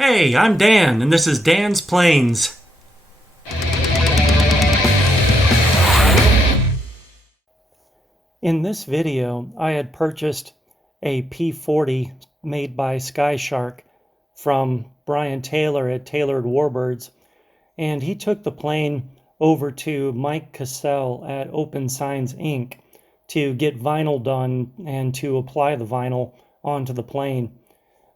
Hey, I'm Dan, and this is Dan's Planes. In this video, I had purchased a P-40 made by Skyshark from Brian Taylor at Taylored Warbirds, and he took the plane over to Mike Cassell at Open Signs Inc. to get vinyl done and to apply the vinyl onto the plane.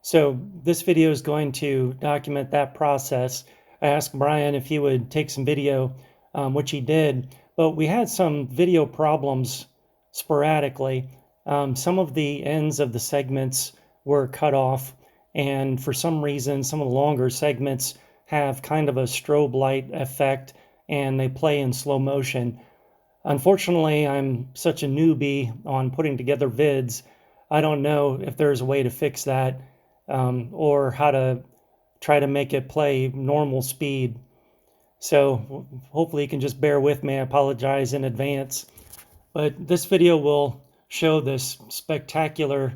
So this video is going to document that process. I asked Brian if he would take some video, which he did, but we had some video problems sporadically. Some of the ends of the segments were cut off, and for some reason, some of the longer segments have kind of a strobe light effect, and they play in slow motion. Unfortunately, I'm such a newbie on putting together vids. I don't know if there's a way to fix that. Or how to try to make it play normal speed. So hopefully you can just bear with me. I apologize in advance. But this video will show this spectacular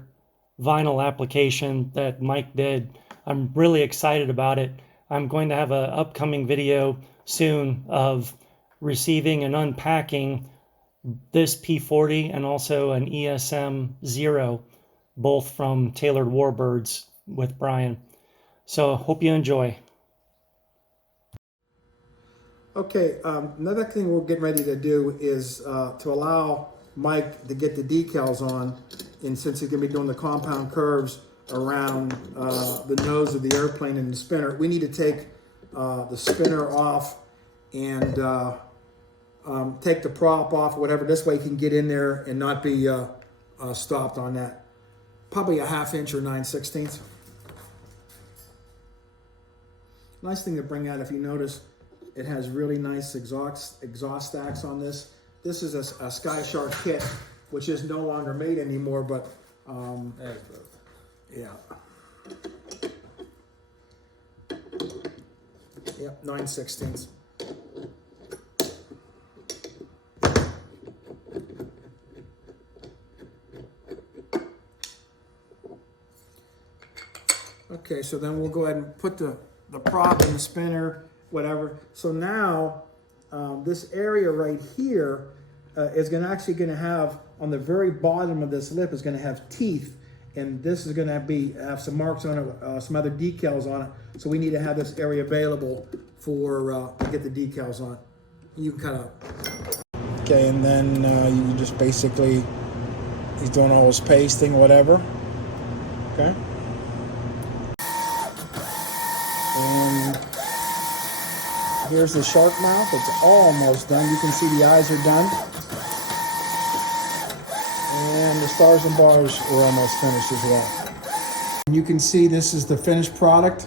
vinyl application that Mike did. I'm really excited about it. I'm going to have an upcoming video soon of receiving and unpacking this P-40 and also an ESM-0, both from Taylored Warbirds with Brian. So hope you enjoy. Okay, another thing we're getting ready to do is to allow Mike to get the decals on, and since he's going to be doing the compound curves around the nose of the airplane and the spinner, we need to take the spinner off and take the prop off or whatever. This way he can get in there and not be stopped on that. Probably a 1/2 inch or 9/16. Nice thing to bring out, if you notice, it has really nice exhaust stacks on this. This is a Skyshark kit, which is no longer made anymore, but yeah. Yep, 9/16. Okay, so then we'll go ahead and put the prop in the spinner, whatever. So now this area right here is actually going to have, on the very bottom of this lip, is going to have teeth, and this is going to have some marks on it, some other decals on it. So we need to have this area available for to get the decals on. You can kind of okay, and then you just basically, he's doing all his pasting, whatever. Okay. And here's the shark mouth. It's almost done. You can see the eyes are done. And the stars and bars are almost finished as well. And you can see this is the finished product.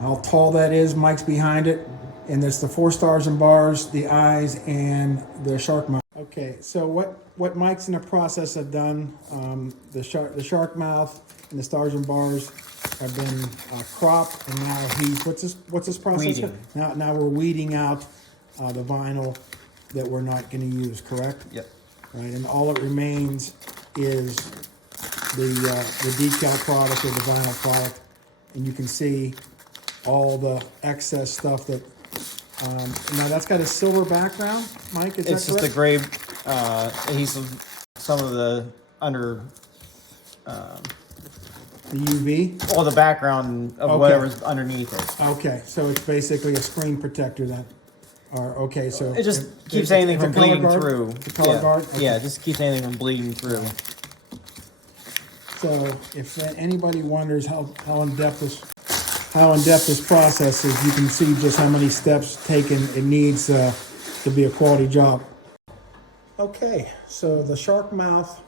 How tall that is. Mike's behind it. And there's the 4 stars and bars, the eyes, and the shark mouth. Okay, so what Mike's in the process of done, the shark mouth and the stars and bars have been cropped, and now what's this process? Weeding. Now we're weeding out the vinyl that we're not going to use, correct? Yep. Right, and all that remains is the decal product or the vinyl product, and you can see all the excess stuff that. Now that's got a silver background, Mike. Is It's that just correct? a gray adhesive. Some of the under. The UV. Or the background of Okay. whatever's underneath it. Okay, so it's basically a screen protector then. Or okay, so It just keeps anything from color bleeding guard? through. The color yeah. guard? Okay. Yeah, just keeps anything from bleeding through. So if anybody wonders how in depth this process is, you can see just how many steps taken it needs to be a quality job. Okay, so the shark mouth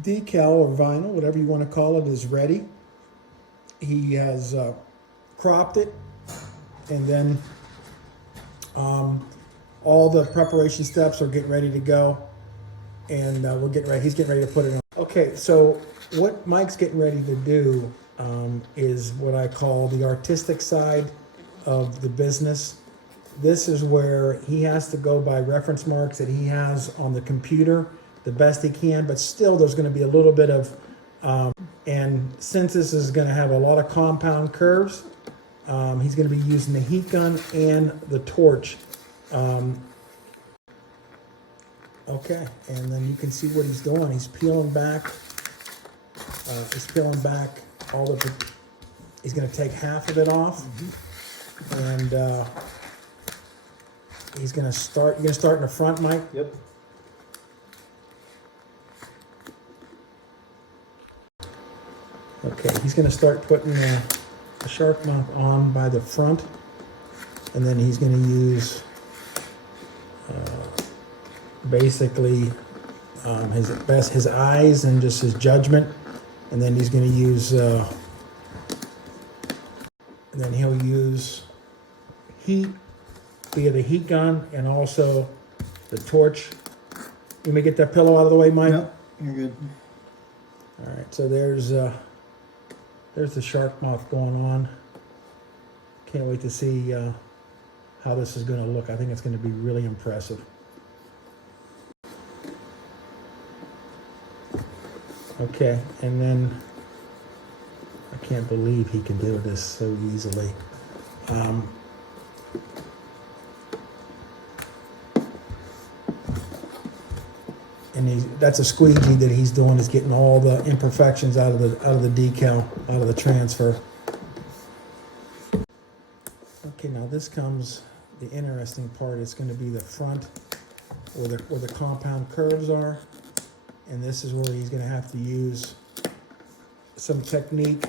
decal or vinyl, whatever you want to call it, is ready. He has cropped it, and then all the preparation steps are getting ready to go, and we're getting ready. He's getting ready to put it on. Okay, so what Mike's getting ready to do is what I call the artistic side of the business. This is where he has to go by reference marks that he has on the computer the best he can, but still there's going to be a little bit of And since this is going to have a lot of compound curves, he's going to be using the heat gun and the torch. Okay, and then you can see what he's doing. He's peeling back. All the. He's going to take half of it off, and he's going to start. You're going to start in the front, Mike. Yep. Okay, he's going to start putting the shark mouth on by the front, and then he's going to use basically his eyes and just his judgment, and then he's going to use and then he'll use heat via the heat gun and also the torch. You may get that pillow out of the way, Mike. Yep, you're good. All right, so there's the shark mouth going on. Can't wait to see how this is going to look. I think it's going to be really impressive. Okay, and then I can't believe he can do this so easily. And that's a squeegee that he's doing, is getting all the imperfections out of the decal, out of the transfer. Okay, now this comes the interesting part. It's going to be the front where the compound curves are, and this is where he's going to have to use some technique,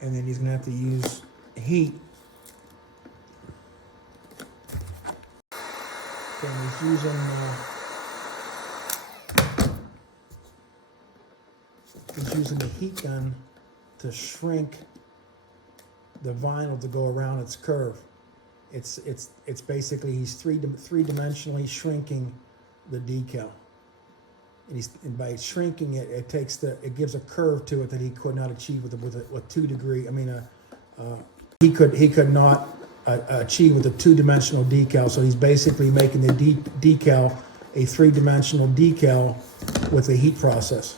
and then he's going to have to use heat. And he's using the heat gun to shrink the vinyl to go around its curve. It's basically, he's three-dimensionally shrinking the decal. And by shrinking it, it gives a curve to it that he could not achieve with 2 degree. I mean, he could not achieve with a 2-dimensional decal. So he's basically making the decal a 3-dimensional decal with the heat process.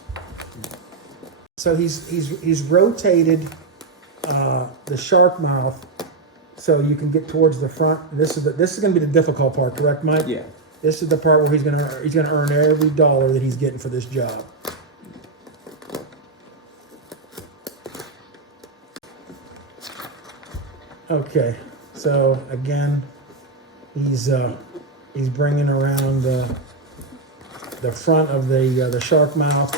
So he's rotated the shark mouth so you can get towards the front. This is going to be the difficult part, correct, Mike? Yeah. This is the part where he's going to earn every dollar that he's getting for this job. Okay, so again, he's bringing around the front of the shark mouth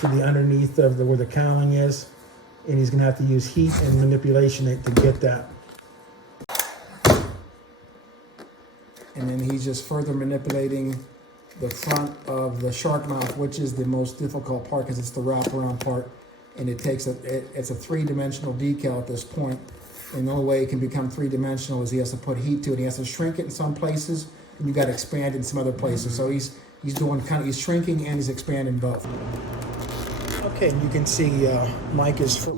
to the underneath of where the cowling is, and he's going to have to use heat and manipulation to get that. And then he's just further manipulating the front of the shark mouth, which is the most difficult part because it's the wraparound part, and it's a 3-dimensional decal at this point. And the only way it can become 3-dimensional is he has to put heat to it. He has to shrink it in some places, and you got to expand it in some other places. So he's he's shrinking and he's expanding both. Okay, you can see Mike is.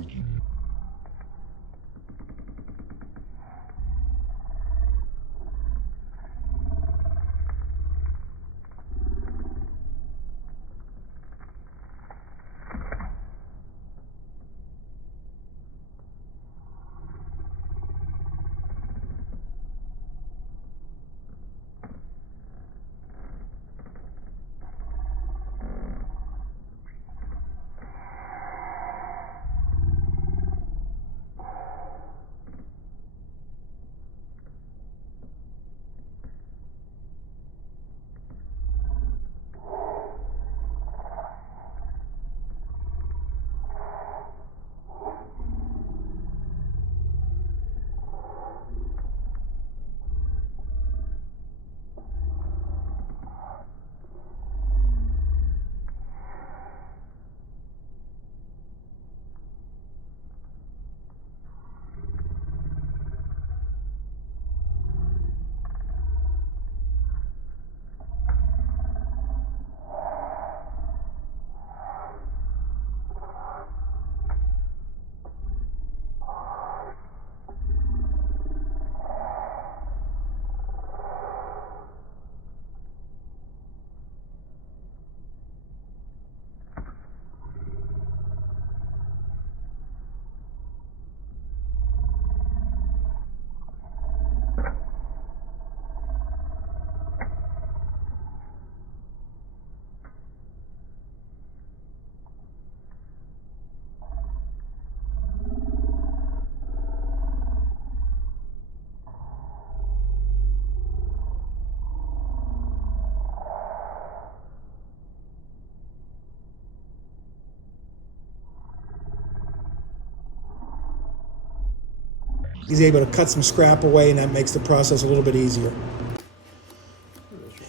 he's able to cut some scrap away, and that makes the process a little bit easier.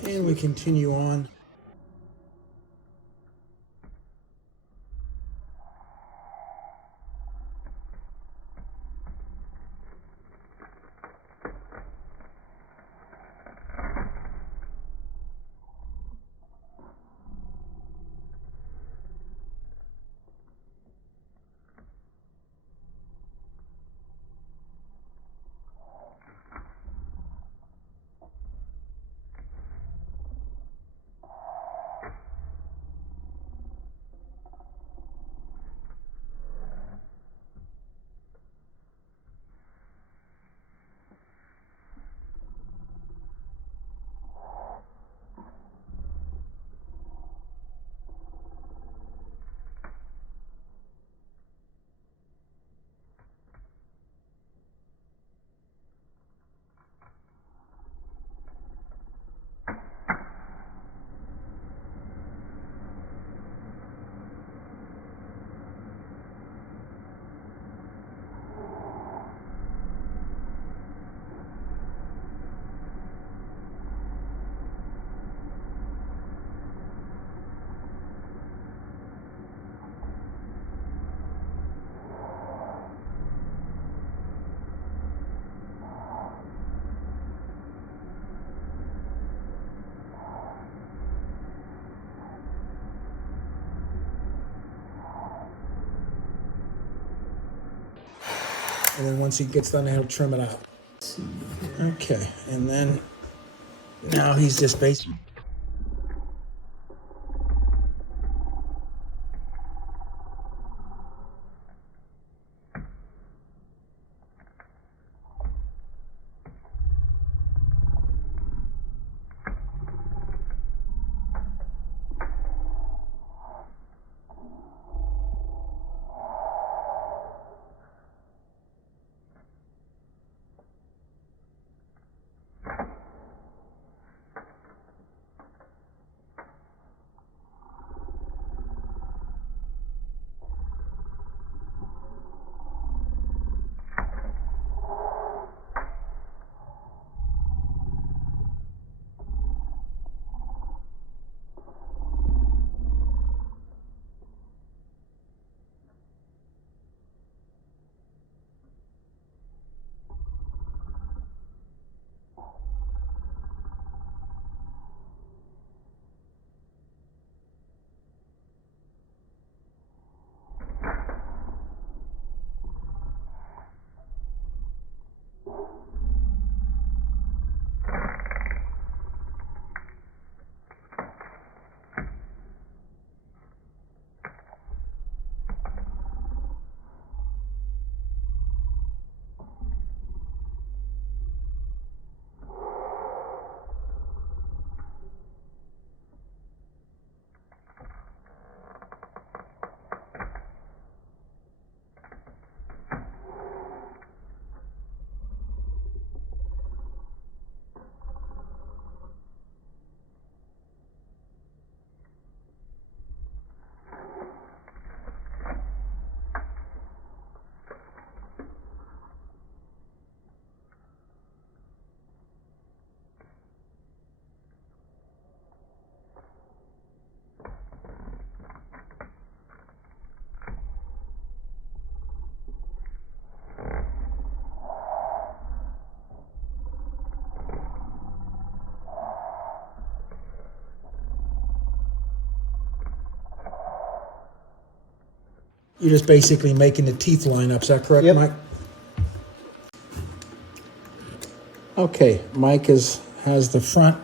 And we continue on. And then once he gets done, he'll trim it out. Okay, and then now he's just basically. You're just basically making the teeth line up. Is that correct, Yep. Mike? Okay, Mike has the front.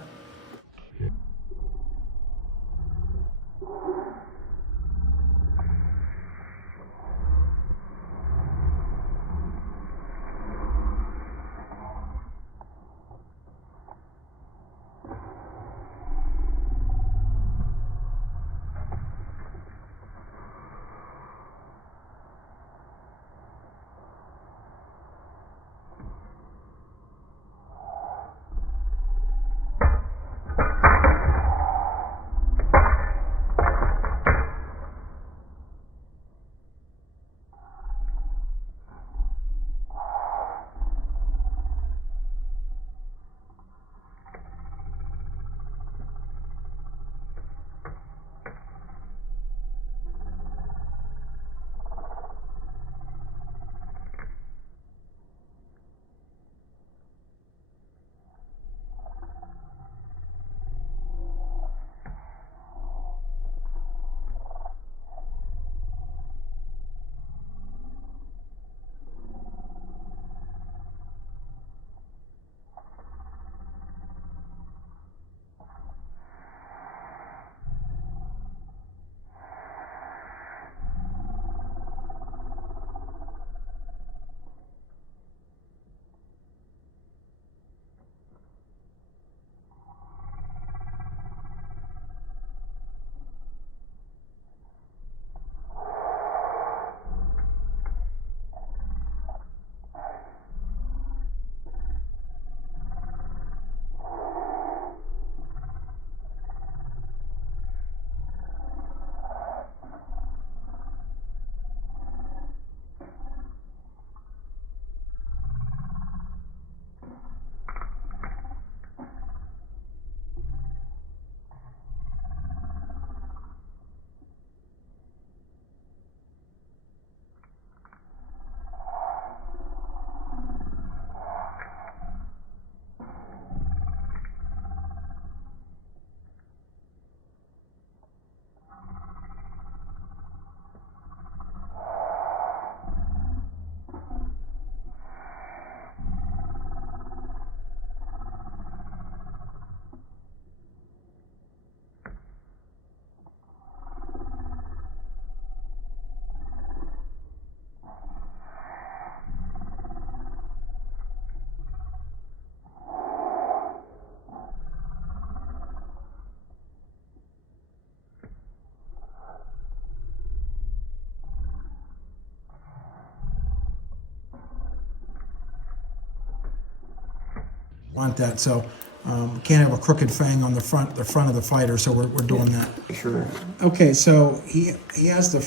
Want that, so can't have a crooked fang on the front of the fighter, so we're doing that. Sure. Okay, so he has the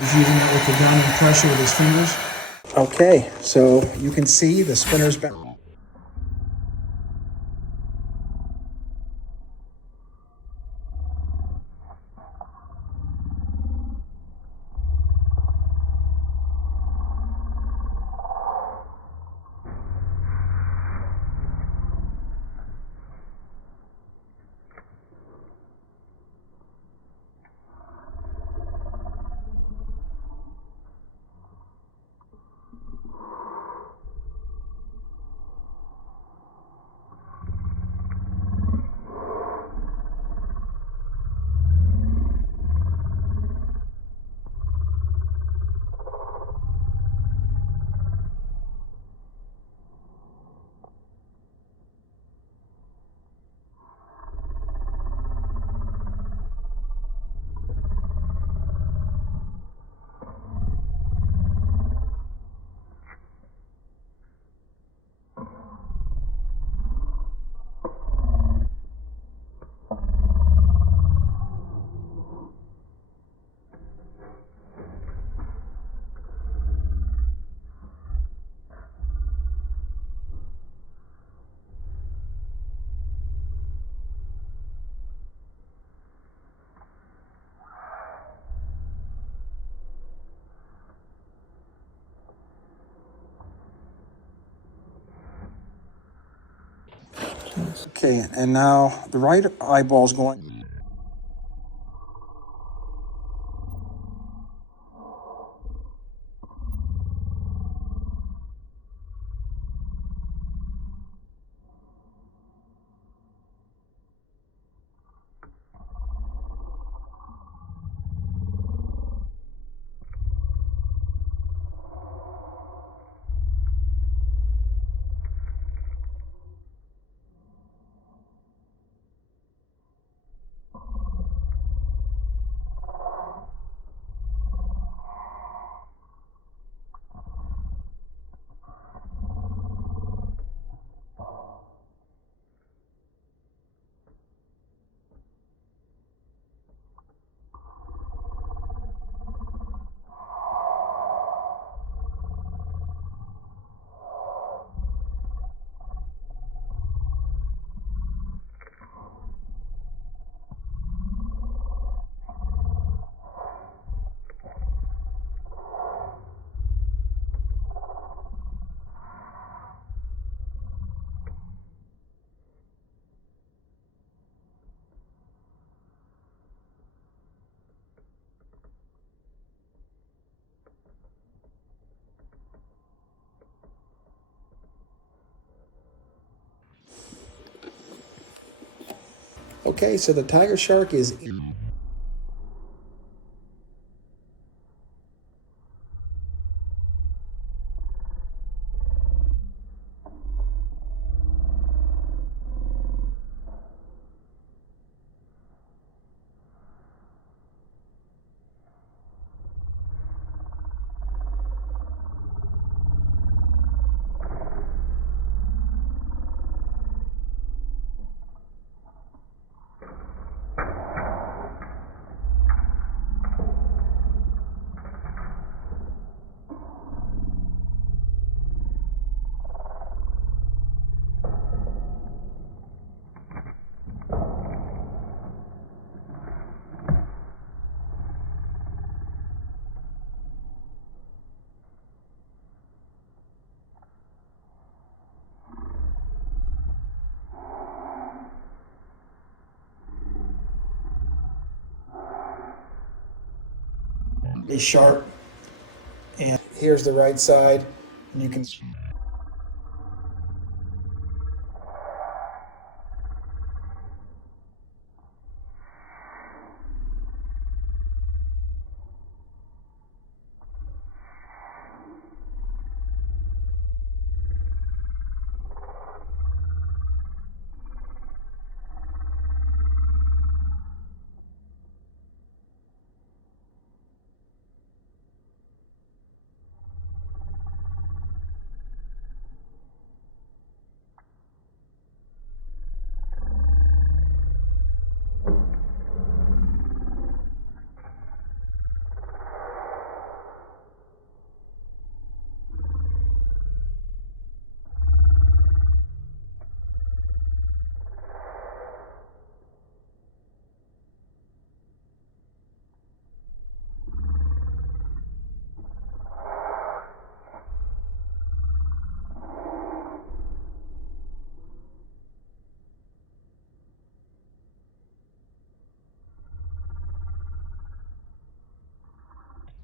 He's using it with the gun and pressure with his fingers. Okay, so you can see the spinner's back. Okay, and now the right eyeball's going. Okay, so the tiger shark is. is sharp. And here's the right side, and you can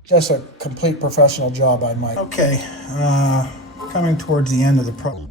just a complete professional job by Mike. Okay, coming towards the end of the pro.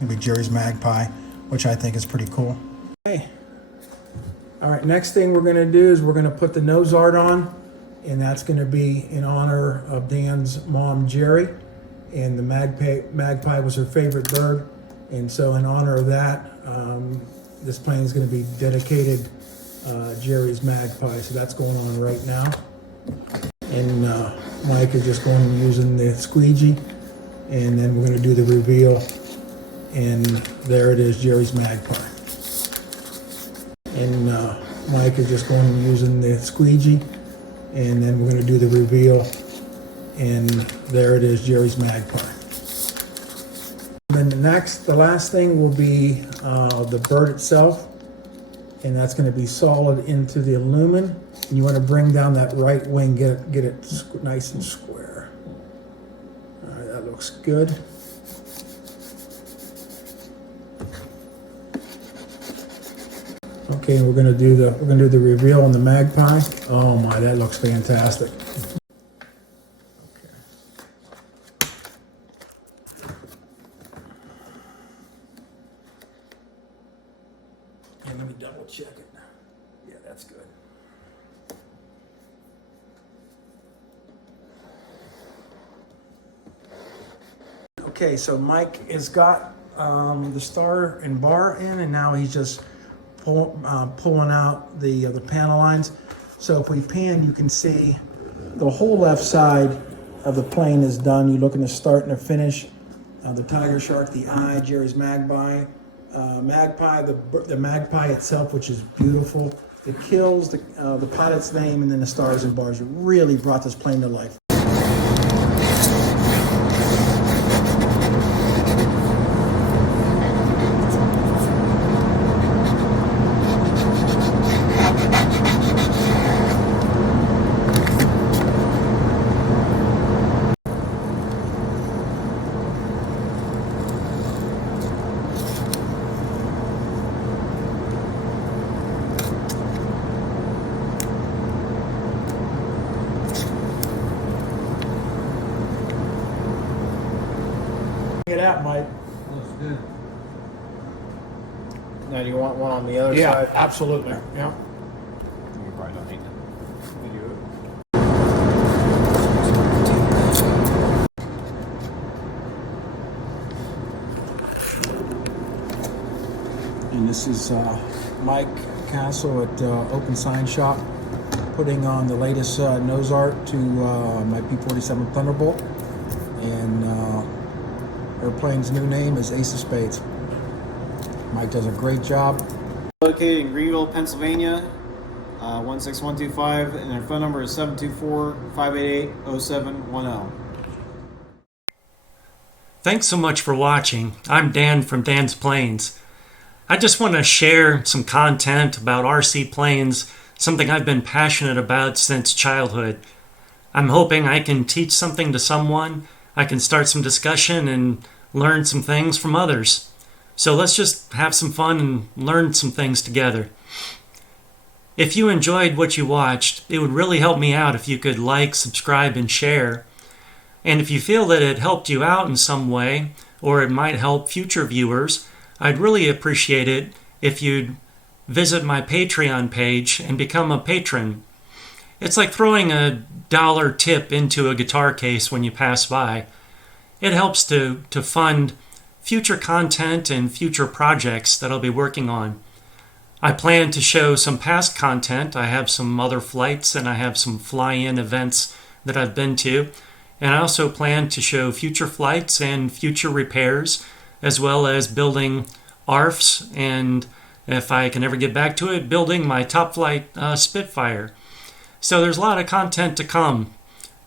Gonna be Jerry's Magpie, which I think is pretty cool. Okay. All right, next thing we're gonna do is we're gonna put the nose art on, and that's gonna be in honor of Dan's mom, Jerry. And the magpie was her favorite bird. And so in honor of that, this plane is gonna be dedicated Jerry's Magpie. So that's going on right now. And Mike is just going using the squeegee, and then we're gonna do the reveal. And there it is, Jerry's Magpie. And Mike is just going using the squeegee, and then we're going to do the reveal. And there it is, Jerry's Magpie. And then the last thing will be the bird itself, and that's going to be solid into the aluminum. And you want to bring down that right wing, get it nice and square. All right, that looks good. Okay, we're gonna do the reveal on the magpie. Oh my, that looks fantastic. Okay. And let me double check it. Yeah, that's good. Okay, so Mike has got the star and bar in, and now he's just pulling out the panel lines. So if we pan, you can see the whole left side of the plane is done. You look in the start and the finish. The tiger shark, the eye, Jerry's magpie, the magpie itself, which is beautiful. The kills, the pilot's name, and then the stars and bars really brought this plane to life. at that, Mike. Looks good. Now, do you want one on the other Yeah, side? absolutely. Yeah. You probably don't need to video it. And this is Mike Cassell at Open Sign Shop, putting on the latest nose art to my P-47 Thunderbolt. And airplane's new name is Ace of Spades. Mike does a great job. Located in Greenville, Pennsylvania, 16125, and their phone number is 724-588-0710. Thanks so much for watching. I'm Dan from Dan's Planes. I just want to share some content about RC planes, something I've been passionate about since childhood. I'm hoping I can teach something to someone, I can start some discussion and learn some things from others. So let's just have some fun and learn some things together. If you enjoyed what you watched, it would really help me out if you could like, subscribe, and share. And if you feel that it helped you out in some way, or it might help future viewers, I'd really appreciate it if you'd visit my Patreon page and become a patron. It's like throwing $1 tip into a guitar case when you pass by. It helps to fund future content and future projects that I'll be working on. I plan to show some past content. I have some other flights and I have some fly-in events that I've been to. And I also plan to show future flights and future repairs, as well as building ARFs, and if I can ever get back to it, building my top flight Spitfire. So there's a lot of content to come,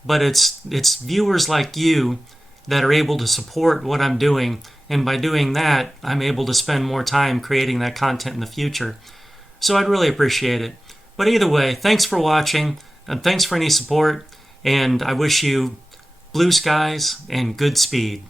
but it's viewers like you that are able to support what I'm doing, and by doing that, I'm able to spend more time creating that content in the future. So I'd really appreciate it. But either way, thanks for watching, and thanks for any support, and I wish you blue skies and good speed.